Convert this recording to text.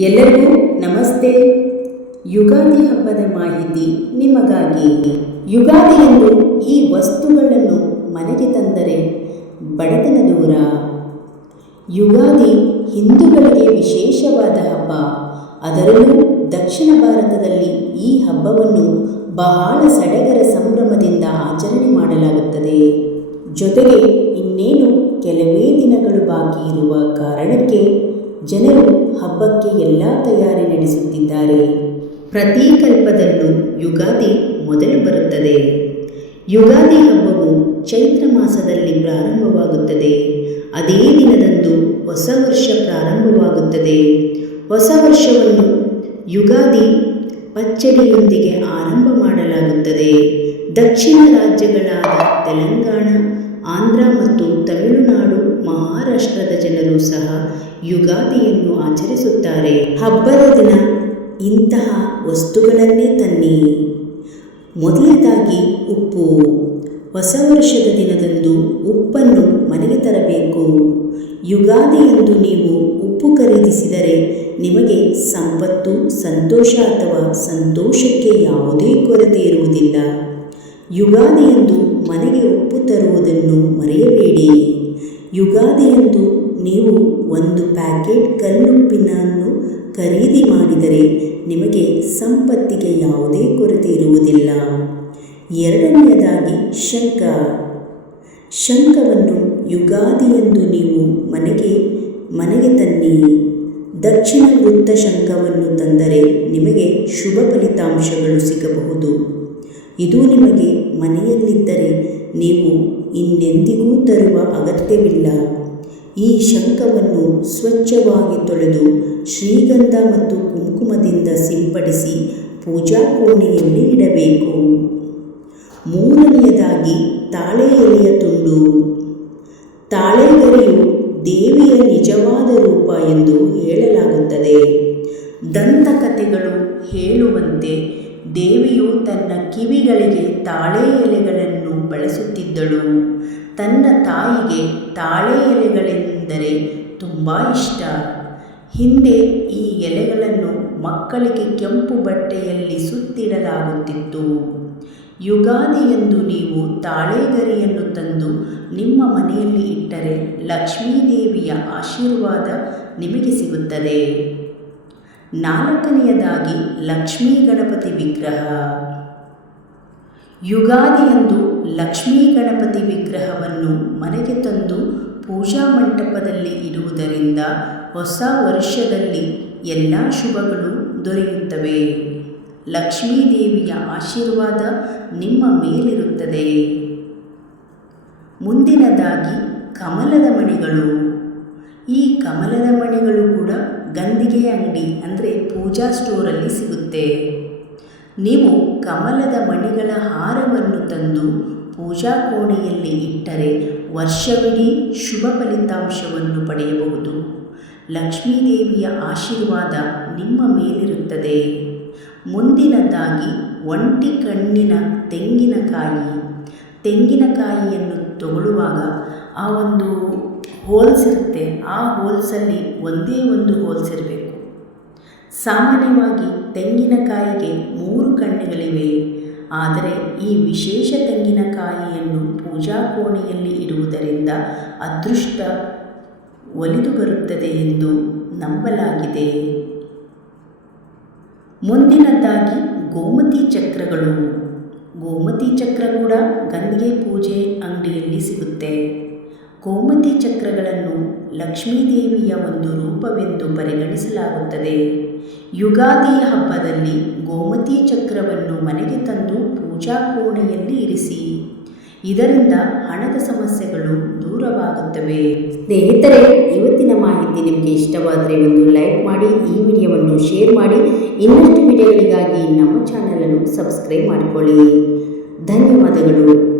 ಎಲ್ಲರಿಗೂ ನಮಸ್ತೆ. ಯುಗಾದಿ ಹಬ್ಬದ ಮಾಹಿತಿ ನಿಮಗಾಗಿ. ಯುಗಾದಿಯಂದು ಈ ವಸ್ತುಗಳನ್ನು ಮನೆಗೆ ತಂದರೆ ಬಡತನ ದೂರ. ಯುಗಾದಿ ಹಿಂದೂಗಳಿಗೆ ವಿಶೇಷವಾದ ಹಬ್ಬ. ಅದರಲ್ಲೂ ದಕ್ಷಿಣ ಭಾರತದಲ್ಲಿ ಈ ಹಬ್ಬವನ್ನು ಬಹಳ ಸಡಗರ ಸಂಭ್ರಮದಿಂದ ಆಚರಣೆ ಮಾಡಲಾಗುತ್ತದೆ. ಜೊತೆಗೆ ಇನ್ನೇನು ಕೆಲವೇ ದಿನಗಳು ಬಾಕಿ ಇರುವ ಕಾರಣಕ್ಕೆ ಜನರು ಹಬ್ಬಕ್ಕೆ ಎಲ್ಲ ತಯಾರಿ ನಡೆಸುತ್ತಿದ್ದಾರೆ. ಪ್ರತಿ ಕಲ್ಪದಲ್ಲೂ ಯುಗಾದಿ ಮೊದಲು ಬರುತ್ತದೆ. ಯುಗಾದಿ ಹಬ್ಬವು ಚೈತ್ರ ಮಾಸದಲ್ಲಿ ಪ್ರಾರಂಭವಾಗುತ್ತದೆ. ಅದೇ ದಿನದಂದು ಹೊಸ ವರ್ಷ ಪ್ರಾರಂಭವಾಗುತ್ತದೆ. ಹೊಸ ವರ್ಷವನ್ನು ಯುಗಾದಿ ಪಚ್ಚಡಿಯೊಂದಿಗೆ ಆರಂಭ ಮಾಡಲಾಗುತ್ತದೆ. ದಕ್ಷಿಣ ರಾಜ್ಯಗಳಾದ ತೆಲಂಗಾಣ, ಆಂಧ್ರ ಮತ್ತು ತಮಿಳುನಾಡು ಮಹಾರಾಷ್ಟ್ರದ ಜನರು ಸಹ ಯುಗಾದಿಯನ್ನು ಆಚರಿಸುತ್ತಾರೆ. ಹಬ್ಬದ ದಿನ ಇಂತಹ ವಸ್ತುಗಳನ್ನೇ ತನ್ನಿ. ಮೊದಲನೇದಾಗಿ ಉಪ್ಪು. ಹೊಸ ವರ್ಷದ ದಿನದಂದು ಉಪ್ಪನ್ನು ಮನೆಗೆ ತರಬೇಕು. ಯುಗಾದಿಯಂದು ನೀವು ಉಪ್ಪು ಖರೀದಿಸಿದರೆ ನಿಮಗೆ ಸಂಪತ್ತು, ಸಂತೋಷ ಅಥವಾ ಸಂತೋಷಕ್ಕೆ ಯಾವುದೇ ಕೊರತೆ ಇರುವುದಿಲ್ಲ. ಯುಗಾದಿಯಂದು ಮನೆಗೆ ಉಪ್ಪು ತರುವುದನ್ನು ಮರೆಯಬೇಡಿ. ಯುಗಾದಿಯಂದು ನೀವು ಒಂದು ಪ್ಯಾಕೆಟ್ ಕಲ್ಲುಪ್ಪಿನನ್ನು ಖರೀದಿ ಮಾಡಿದರೆ ನಿಮಗೆ ಸಂಪತ್ತಿಗೆ ಯಾವುದೇ ಕೊರತೆ ಇರುವುದಿಲ್ಲ. ಎರಡನೆಯದಾಗಿ ಶಂಖ. ಶಂಖವನ್ನು ಯುಗಾದಿಯಂದು ನೀವು ಮನೆಗೆ ಮನೆಗೆ ತನ್ನಿ. ದಕ್ಷಿಣ ವೃತ್ತ ಶಂಖವನ್ನು ತಂದರೆ ನಿಮಗೆ ಶುಭ ಫಲಿತಾಂಶಗಳು ಸಿಗಬಹುದು. ಇದು ನಿಮಗೆ ಮನೆಯಲ್ಲಿದ್ದರೆ ನೀವು ಇನ್ನೆಂದಿಗೂ ತರುವ ಅಗತ್ಯವಿಲ್ಲ. ಈ ಶಂಖವನ್ನು ಸ್ವಚ್ಛವಾಗಿ ತೊಳೆದು ಶ್ರೀಗಂಧ ಮತ್ತು ಕುಂಕುಮದಿಂದ ಸಿಂಪಡಿಸಿ ಪೂಜಾ ಕೋಣೆಯಲ್ಲಿ ಇಡಬೇಕು. ಮೂರನೆಯದಾಗಿ ತಾಳೆ ಎಲೆಯ ತುಂಡು. ತಾಳೆಗರಿಯು ದೇವಿಯ ನಿಜವಾದ ರೂಪ ಎಂದು ಹೇಳಲಾಗುತ್ತದೆ. ದಂತಕಥೆಗಳು ಹೇಳುವಂತೆ ದೇವಿಯು ತನ್ನ ಕಿವಿಗಳಿಗೆ ತಾಳೆ ಎಲೆಗಳನ್ನು ಬಳಸುತ್ತಿದ್ದಳು. ತನ್ನ ತಾಯಿಗೆ ತಾಳೆ ಎಲೆಗಳೆಂದರೆ ತುಂಬ ಇಷ್ಟ. ಹಿಂದೆ ಈ ಎಲೆಗಳನ್ನು ಮಕ್ಕಳಿಗೆ ಕೆಂಪು ಬಟ್ಟೆಯಲ್ಲಿ ಸುತ್ತಿಡಲಾಗುತ್ತಿತ್ತು. ಯುಗಾದಿಯಂದು ನೀವು ತಾಳೆಗರಿಯನ್ನು ತಂದು ನಿಮ್ಮ ಮನೆಯಲ್ಲಿ ಇಟ್ಟರೆ ಲಕ್ಷ್ಮೀದೇವಿಯ ಆಶೀರ್ವಾದ ನಿಮಗೆ ಸಿಗುತ್ತದೆ. ನಾಲ್ಕನೆಯದಾಗಿ ಲಕ್ಷ್ಮೀ ಗಣಪತಿ ವಿಗ್ರಹ. ಯುಗಾದಿಯಂದು ಲಕ್ಷ್ಮೀ ಗಣಪತಿ ವಿಗ್ರಹವನ್ನು ಮನೆಗೆ ತಂದು ಪೂಜಾ ಮಂಟಪದಲ್ಲಿ ಇಡುವುದರಿಂದ ಹೊಸ ವರ್ಷದಲ್ಲಿ ಎಲ್ಲ ಶುಭಗಳು ದೊರೆಯುತ್ತವೆ. ಲಕ್ಷ್ಮೀ ದೇವಿಯ ಆಶೀರ್ವಾದ ನಿಮ್ಮ ಮೇಲಿರುತ್ತದೆ. ಮುಂದಿನದಾಗಿ ಕಮಲದ ಮಣಿಗಳು. ಕಮಲದ ಮಣಿಗಳು ಕೂಡ ಗಂದಿಗೆ ಅಂಗಡಿ ಅಂದರೆ ಪೂಜಾ ಸ್ಟೋರಲ್ಲಿ ಸಿಗುತ್ತೆ. ನೀವು ಕಮಲದ ಮಣಿಗಳ ಹಾರವನ್ನು ತಂದು ಪೂಜಾ ಕೋಣೆಯಲ್ಲಿ ಇಟ್ಟರೆ ವರ್ಷವಿಡೀ ಶುಭ ಫಲಿತಾಂಶವನ್ನು ಪಡೆಯಬಹುದು. ಲಕ್ಷ್ಮೀದೇವಿಯ ಆಶೀರ್ವಾದ ನಿಮ್ಮ ಮೇಲಿರುತ್ತದೆ. ಮುಂದಿನದಾಗಿ ಒಂಟಿ ಕಣ್ಣಿನ ತೆಂಗಿನಕಾಯಿ. ತೆಂಗಿನಕಾಯಿಯನ್ನು ತಗೊಳ್ಳುವಾಗ ಆ ಒಂದು ಹೋಲ್ಸ್ ಇರುತ್ತೆ. ಆ ಹೋಲ್ಸಲ್ಲಿ ಒಂದೇ ಒಂದು ಹೋಲ್ಸ್ ಇರಬೇಕು. ಸಾಮಾನ್ಯವಾಗಿ ತೆಂಗಿನಕಾಯಿಗೆ ಮೂರು ಕಣ್ಣುಗಳಿವೆ. ಆದರೆ ಈ ವಿಶೇಷ ತೆಂಗಿನಕಾಯಿಯನ್ನು ಪೂಜಾ ಕೋಣೆಯಲ್ಲಿ ಇಡುವುದರಿಂದ ಅದೃಷ್ಟ ಒಲಿದು ಬರುತ್ತದೆ ಎಂದು ನಂಬಲಾಗಿದೆ. ಮುಂದಿನದಾಗಿ ಗೋಮತಿ ಚಕ್ರಗಳು. ಗೋಮತಿ ಚಕ್ರ ಕೂಡ ಗಂಗೆ ಪೂಜೆ ಅಂಗಡಿಯಲ್ಲಿ ಸಿಗುತ್ತೆ. ಗೋಮತಿ ಚಕ್ರಗಳನ್ನು ಲಕ್ಷ್ಮೀದೇವಿಯ ಒಂದು ರೂಪವೆಂದು ಪರಿಗಣಿಸಲಾಗುತ್ತದೆ. ಯುಗಾದಿ ಹಬ್ಬದಲ್ಲಿ ಗೋಮತಿ ಚಕ್ರವನ್ನು ಮನೆಗೆ ತಂದು ಪೂಜಾ ಕೋಣೆಯಲ್ಲಿ ಇರಿಸಿ, ಇದರಿಂದ ಹಣದ ಸಮಸ್ಯೆಗಳು ದೂರವಾಗುತ್ತವೆ. ಸ್ನೇಹಿತರೆ, ಇವತ್ತಿನ ಮಾಹಿತಿ ನಿಮಗೆ ಇಷ್ಟವಾದರೆ ಒಂದು ಲೈಕ್ ಮಾಡಿ, ಈ ವಿಡಿಯೋವನ್ನು ಶೇರ್ ಮಾಡಿ, ಇನ್ನಷ್ಟು ವಿಡಿಯೋಗಳಿಗಾಗಿ ನಮ್ಮ ಚಾನಲನ್ನು ಸಬ್ಸ್ಕ್ರೈಬ್ ಮಾಡಿಕೊಳ್ಳಿ. ಧನ್ಯವಾದಗಳು.